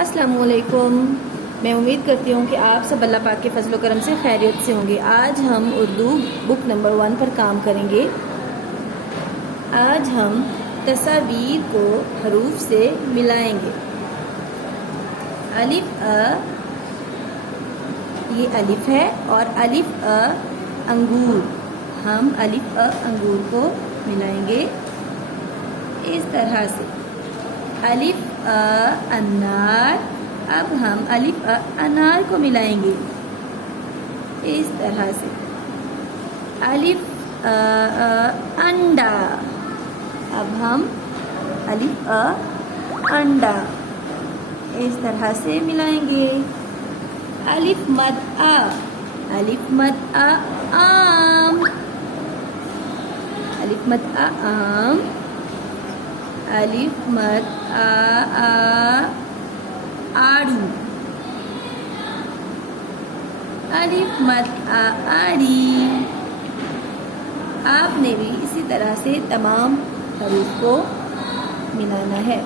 السلام علیکم. میں امید کرتی ہوں کہ آپ سب اللہ پاک کے فضل و کرم سے خیریت سے ہوں گے. آج ہم اردو بک نمبر 1 پر کام کریں گے. آج ہم تصاویر کو حروف سے ملائیں گے. الف ا، یہ الف ہے اور الف ا انگور. ہم الف ا انگور کو ملائیں گے اس طرح سے. الف ا انار. اب ہم الف ا انار کو ملائیں گے اس طرح سے. الف ا انڈا. اب ہم الف ا انڈا اس طرح سے ملائیں گے. الف مد ا. الف مد ا آم. الف مد ا آم. الف مد ا آڑو. الف مد ا آڑی. آپ نے بھی اسی طرح سے تمام حروف کو ملانا ہے.